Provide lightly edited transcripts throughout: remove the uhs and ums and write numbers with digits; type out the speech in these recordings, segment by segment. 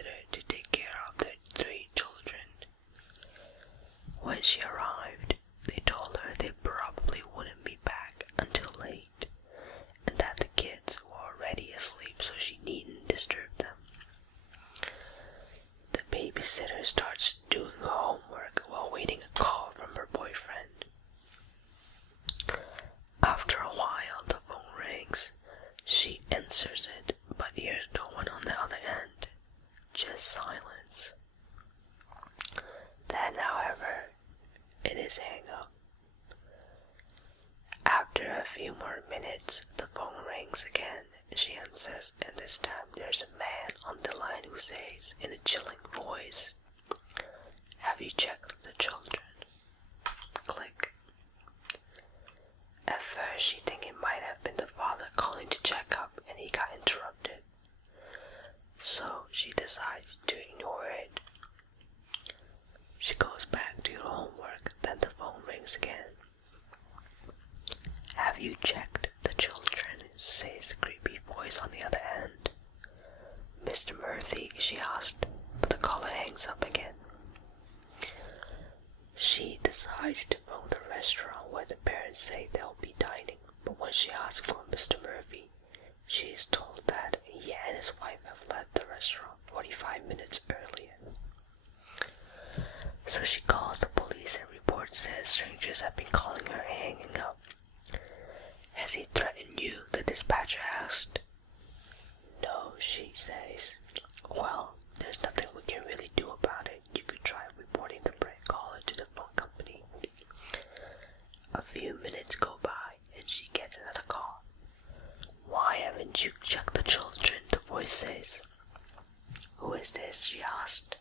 babysitter to take care of their 3 children. When she arrived, they told her they probably wouldn't be back until late, and that the kids were already asleep so she needn't disturb them. The babysitter starts doing her homework while waiting a call from her boyfriend. After a while, the phone rings. She answers it, but hears no one on the other end, just silence. Then, however, it is hang up. After a few more minutes, the phone rings again. She answers, and this time there's a man on the line who says in a chilling voice, "Have you checked the children?" Click. At first she thinks it might have been the father calling to check up and he got interrupted. So she decides to ignore it. She goes back to her homework, then the phone rings again. "Have you checked the children?" says the creepy voice on the other end. "Mr. Murphy?" she asked, but the caller hangs up again. She decides to phone the restaurant where the parents say they'll be dining, but when she asks for Mr. Murphy, she is told that he and his wife have left the restaurant 45 minutes earlier. So she calls the police and reports that strangers have been calling her and hanging up. "Has he threatened you?" the dispatcher asked. "No," she says. "Well, there's nothing we can really do about it. You could try reporting the prank caller to the phone company." A few minutes go by and she gets another call. "Why haven't you checked the children?" the voice says. "Who is this?" she asked,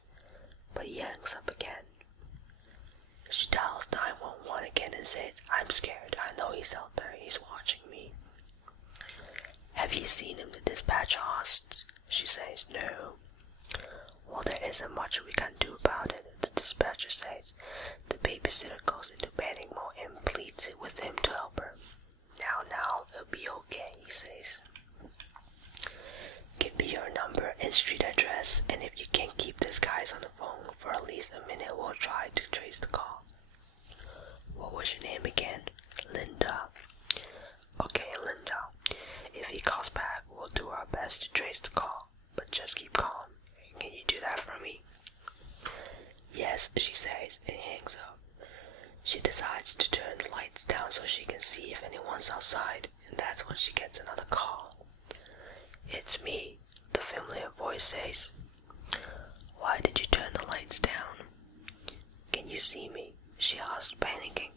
but he hangs up again. She dials 911 again and says, "I'm scared. I know he's out there. He's watching me." "Have you seen him?" the dispatcher asks. She says, "No." "Well, there isn't much we can do about it," the dispatcher says. The babysitter goes into panic mode and pleads with him to help her. Now, it'll be okay," he says. "Give me your number and street address, and if you can't keep these guys on the phone for at least a minute, we'll try to trace the call." "What was your name again?" "Linda." "Okay, Linda. If he calls back, we'll do our best to trace the call, but just keep calm. Can you do that for me?" "Yes," she says, and hangs up. She decides to turn the lights down so she can see if anyone's outside, and that's when she gets another call. "It's me," the familiar voice says. "Why did you turn the lights down?" "Can you see me?" she asked, panicking.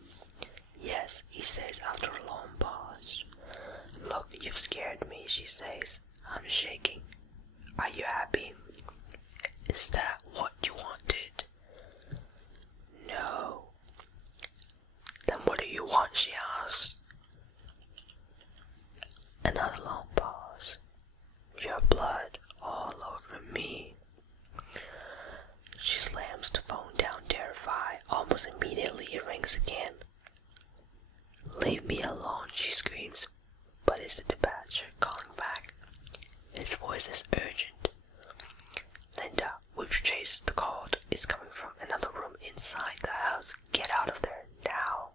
"Yes," he says after a long pause. "Look, you've scared me," she says. "I'm shaking. Are you happy?" "Is that what you wanted?" "No." "Then what do you want?" she asks. Another long pause. "Your blood all over me." She slams the phone down, terrified. Almost immediately it rings again. "Leave me alone," she screams, but it's the dispatcher calling back. His voice is urgent. "Linda, we've traced the call. It's coming from another room inside the house. Get out of there now."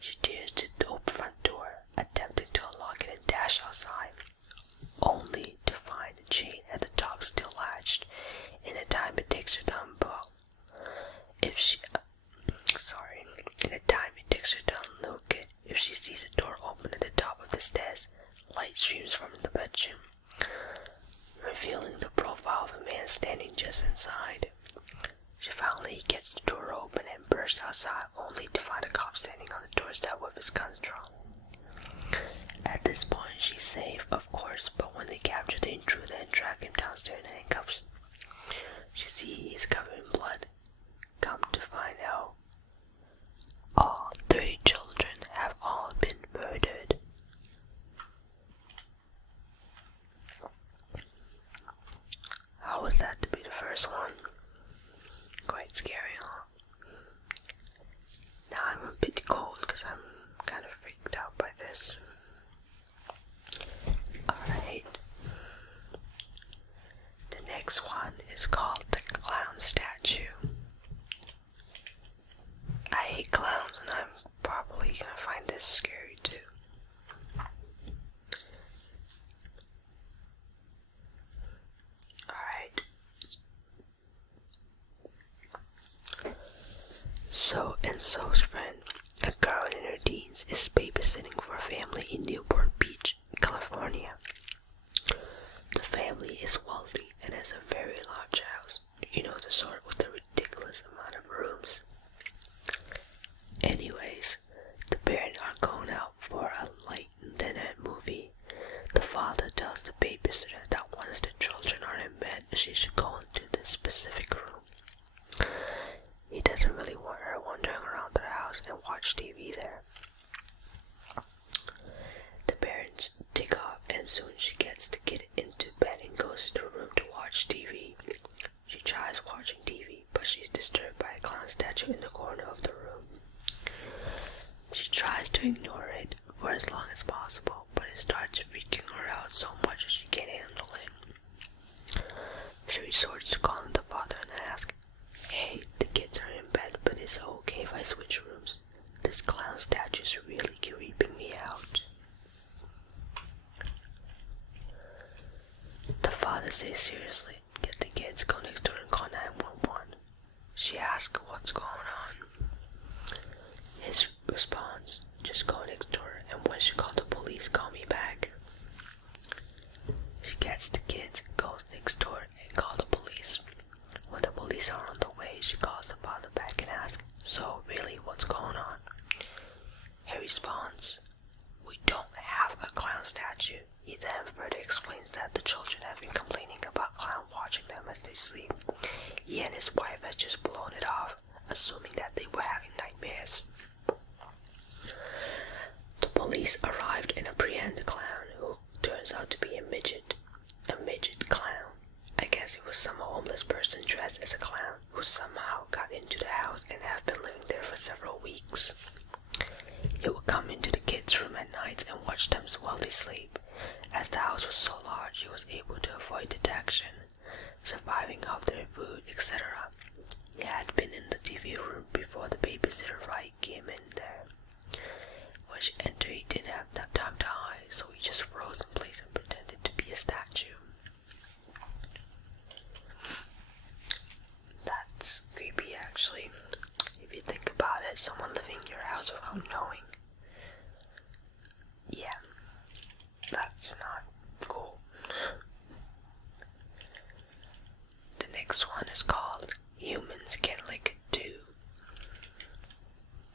She tears to the open front door, attempting to unlock it and dash outside, only to find the chain at the top still latched. In the time it takes her to unlock it, if she sees a door open at the top of the stairs, light streams from the bedroom, revealing the profile of a man standing just inside. She finally gets the door open and bursts outside, only to find a cop standing on the doorstep with his gun drawn. At this point, she's safe, of course, but when they capture the intruder and drag him downstairs in handcuffs, she sees he's covered in blood. Come to find out, all 3 children have all been murdered. How was that to be the first one? Quite scary, huh? Now I'm a bit cold because I'm kind of freaked out by this. Alright. The next one is called the clown statue. I hate clowns and I'm probably gonna find this scary too. Alright. So and so's friend, a girl in her teens, is babysitting for a family in Newport Beach, California. The family is wealthy and has a very large house. You know, the sort with a ridiculous amount of rooms. Anyways, the parents are going out for a late dinner movie. The father tells the babysitter that once the children are in bed, she should go into this specific room. He doesn't really want her wandering around the house and watch TV there. The parents take off and soon she gets the kid into bed and goes to the room to watch TV. She tries watching TV, but she's disturbed by a clown statue in the corner of the room. She tries to ignore it for as long as possible, but it starts freaking her out so much that she can't handle it. She resorts to calling the father and asks, "Hey, the kids are in bed, but is it okay if I switch rooms? This clown statue is really creeping me out." The father says seriously, "Get the kids, go next door and call 911. She asks what's going on. His response, "Just go next door, and when she calls the police, call me back." She gets the kids, goes next door and calls the police. When the police are on the way, she calls the father back and asks, "So really, what's going on?" He responds, "We don't have a clown statue." He then further explains that the children have been complaining about clown watching them as they sleep. He and his wife had just blown it off, assuming that they were having nightmares. The police arrived and apprehended the clown, who turns out to be a midget clown. I guess it was some homeless person dressed as a clown who somehow got into the house and have been living there for several weeks. He would come into the kids' room at night and watch them while they sleep. As the house was so large, he was able to avoid detection, surviving off their food, etc. He had been in the TV room before the babysitter Wright came in there. When she entered, he didn't have enough time to hide, so he just froze in place and pretended to be a statue. That's creepy, actually. If you think about it, someone living in your house without knowing. Yeah, that's not cool. The next one is called Humans Can Lick Too.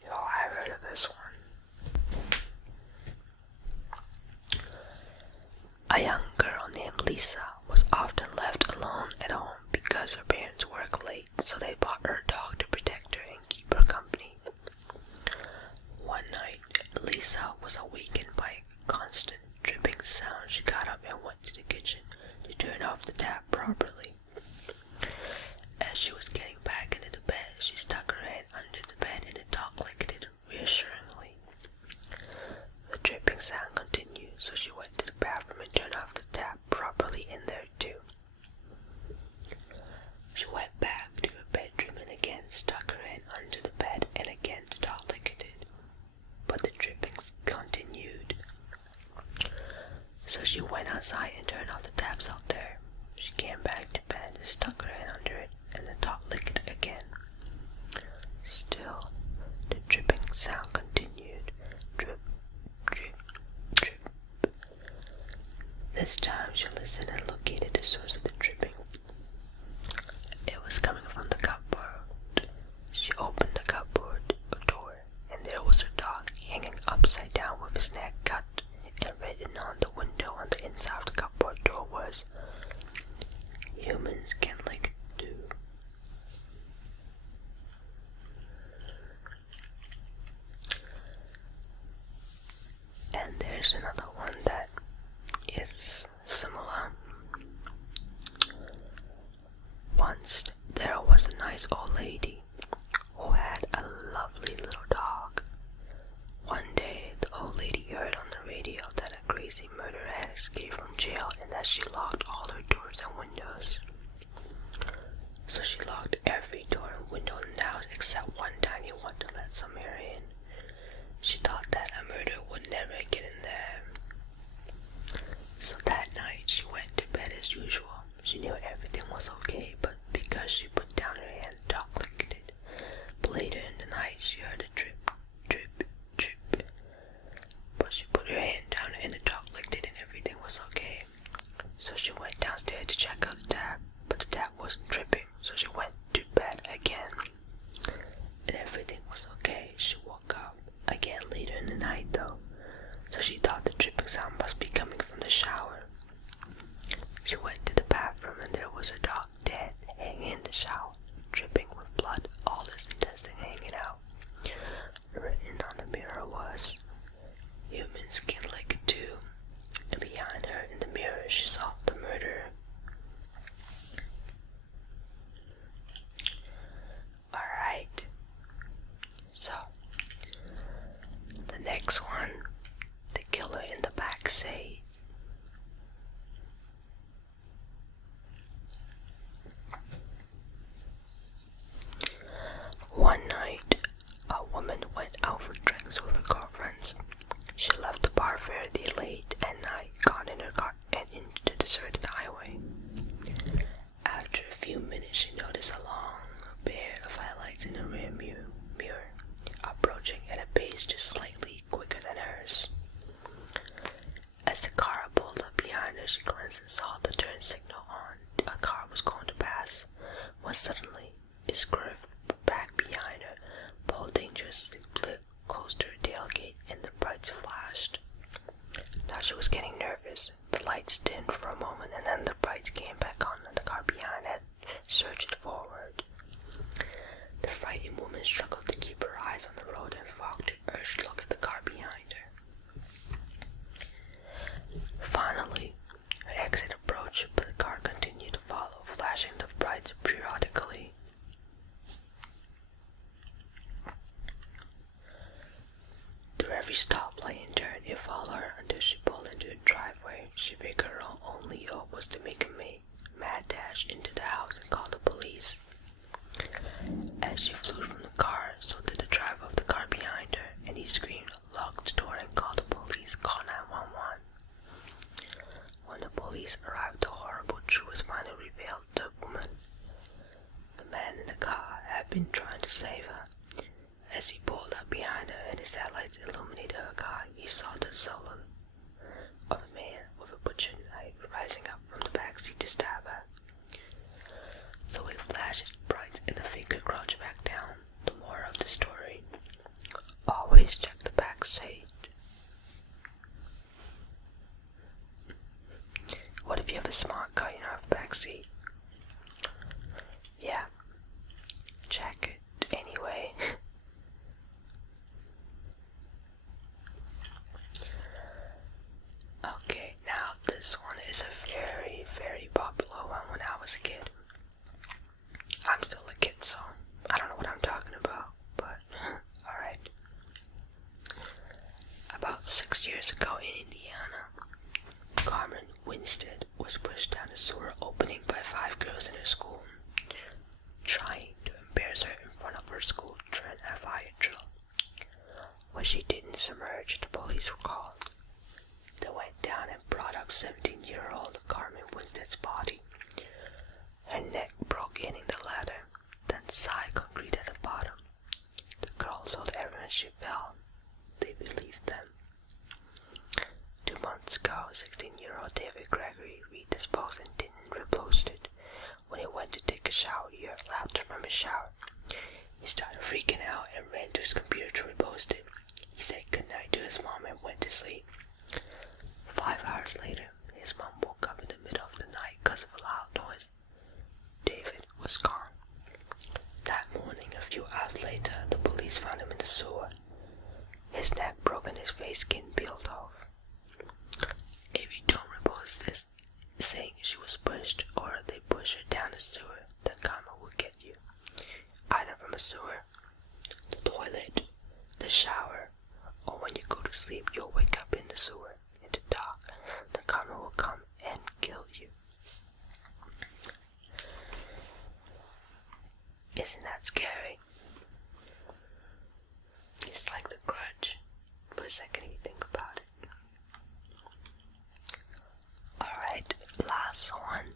Oh, I've heard of this one. A young girl named Lisa was often left alone at home because her parents work late, so they bought her a dog to protect her and keep her company. One night, Lisa was awakened by a constant dripping sound. She got up and went to the kitchen to turn off the tap properly. As she was getting back into the bed, she stuck her head under the bed and the dog licked it reassuringly. The dripping sound continued, so she went to the bathroom and turned off the tap properly in there too. She went back to her bedroom and again stuck her head under the bed, and again the dog licked it. But the drippings continued. So she went outside and turned off the taps out there. She came back So she locked every door and window in the house except one tiny one to let some air in. She thought that a murderer would never get in there. So that night she went to bed as usual. She knew everything was okay, but because she put down her hand, the dog licked it. Later in the night she heard a drip, drip, drip. But she put her hand down and the dog licked it and everything was okay. So she went downstairs to check out the tap, but the tap wasn't dripping. So she went to bed again. And everything was okay. She woke up again later in the night though. So she thought the dripping sound must be coming from the shower. She went to the bathroom and there was her dog dead, hanging in the shower, dripping with blood, all his intestine hanging out. Written on the mirror was, "Human skin like a tomb." And behind her in the mirror she saw the murderer. Alright. So, the next one, the killer in the back seat. One night, a woman went out for drinks with her girlfriends. She left the bar very late at night, got in her car and into the deserted highway. After a few minutes, she noticed a long pair of headlights in her rear mirror, approaching at a pace just slightly quicker than hers. As the car pulled up behind her, she glanced and saw the turn signal on. A car was going to pass, when suddenly it swerved back behind her, pulled dangerously close to her tailgate, and the brights flashed. Now she was getting nervous. The lights dimmed for a moment, and then the brights came back on, and the car behind had surged forward. The frightened woman struggled to keep her eyes on the road and felt the urge to look at the car behind her. Finally, her exit approached, but the car continued to follow, flashing the brights periodically. Through every stoplight and turn, it followed her until she pulled into a driveway. She figured her only hope was to make a mad dash into the house and call the police. As she flew from the car, so did the driver of the car behind her, and he screamed, locked the door, and called the police, call 911. When the police arrived, the horrible truth was finally revealed to the woman. The man in the car had been trying to save her. As he pulled up behind her and his headlights illuminated her car, he saw the silhouette of a man with a butcher knife rising up from the backseat to stab her. So he flashed his brights and the figure crouched back down. The moral of the story: always check the back seat. What if you have a smart car, you don't have a back seat? Yeah, check it anyway. Okay, now this one is a very, very popular one when I was a kid. I'm still a kid, so I don't know what I'm talking about, but alright. About 6 years ago in Indiana, Carmen Winstead was pushed down a sewer opening by 5 girls in her school, trying to embarrass her in front of her school during a fire drill. When she didn't submerge, the police were called. They went down and brought up 17-year-old Carmen Winstead's body. Her neck broke in the ladder, then side concrete at the bottom. The girl told everyone she fell. They believed them. 2 months ago, 16-year-old David Gregory read this post and didn't repost it. When he went to take a shower, he heard laughter from his shower. He started freaking out and ran to his computer to repost it. He said goodnight to his mom and went to sleep. 5 hours later, his mom woke up in the middle of the night because of a loud noise. David was gone. That morning, a few hours later, the police found him in the sewer. His neck broken, his face skin peeled off. If you don't repost this, saying she was pushed or they push her down the sewer, then karma will get you. Either from a sewer, the toilet, the shower, or when you go to sleep, you'll wake up in the sewer, in the dark. The karma will come and kill you. Isn't that scary? It's like The Grudge. For a second, if you think about it. Alright, last one.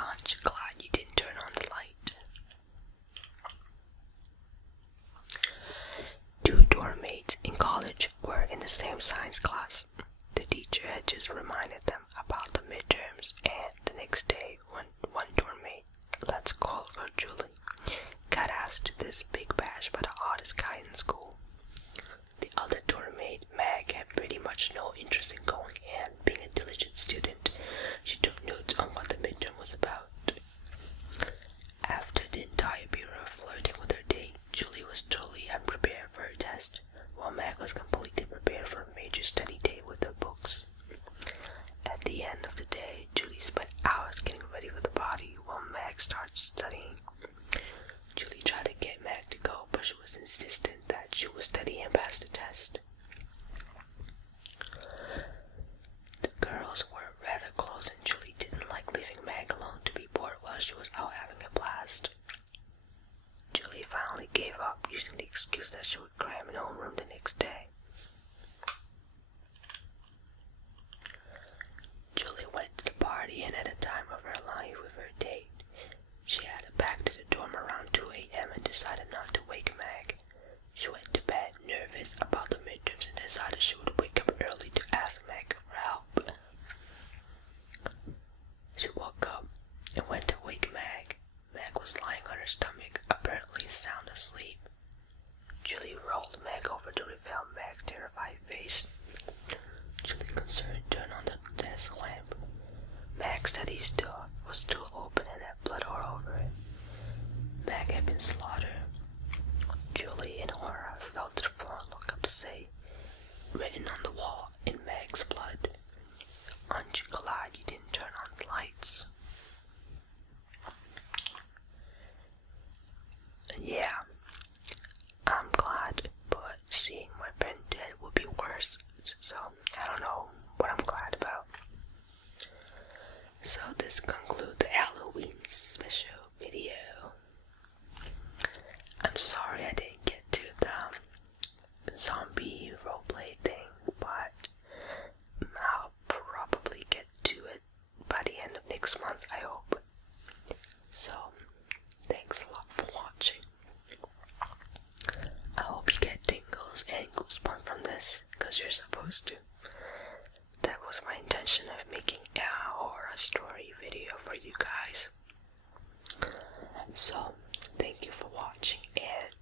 Aren't you glad you didn't turn on the light? Two dorm mates in college were in the same science class. The teacher had just reminded them about the midterms, and the next day, when one dorm mate, let's call her Julie, got asked to this big bash by the oddest guy in school. The other dorm mate, Meg, had pretty much no interest in going, and being a diligent student, she took notes on what the midterm was about. After the entire period of flirting with her date, Julie was totally unprepared for her test, while Meg was completely prepared for a major study day with her books. At the end of the day, Julie spent hours getting ready for the party while Meg started studying. Julie tried to get Meg to go, but she was insistent that she would study and pass the test. The girls were rather close, and Julie didn't like leaving Meg alone to be bored while she was out having a blast. Julie finally gave up, using the excuse that she would cram in homeroom the next day. Julie went to the party, and at the time of her life with her date, she headed back to the dorm around 2 a.m. and decided not to wake Meg. She went to bed nervous about the midterms and decided she would wake up early to ask Meg for help. She woke up and went to wake Meg. Meg was lying on her stomach, apparently sound asleep. Julie rolled Meg over to reveal Meg's terrified face. Julie, concerned, turned on the desk lamp. Meg's study door was still open and had blood all over it. Meg had been slaughtered. Julie, in horror, fell to the floor and looked up to say, written on the wall in Meg's blood, "Aren't you glad you didn't turn on the lights?" Yeah, I'm glad, but seeing my friend dead would be worse, so I don't know what I'm glad about. So this concludes the Halloween special video. I'm sorry I didn't get to the zombie roleplay thing, but I'll probably get to it by the end of next month, I hope. So, thanks a lot for watching. I hope you get tingles and goosebumps from this, because you're supposed to. That was my intention of making a horror story video for you guys. So, thank you for watching, and